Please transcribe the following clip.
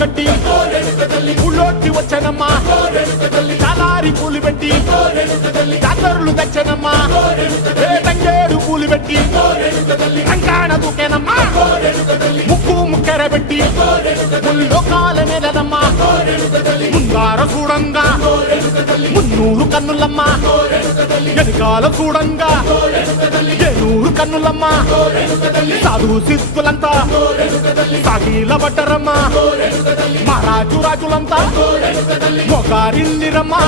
కట్టి ఊళ్ళోకి వచ్చానమ్మా చాలారి పూలు పెట్టి జాతరులు తెచ్చానమ్మా తంగేడు పూలు పెట్టి రంగాణ దూకేనమ్మా ముక్కు ముక్కెర పెట్టి ముల్లోకాల నేలనమ్మా ముందార చూడంగా మున్నూరు కన్నులమ్మా ఎనకాల చూడంగా ఏనూరు కన్నులమ్మా సాధు శిస్తులంతా సాగిల పడ్డరమ్మా మహారాజు రాజులంతా మొగారిల్లిరమ్మా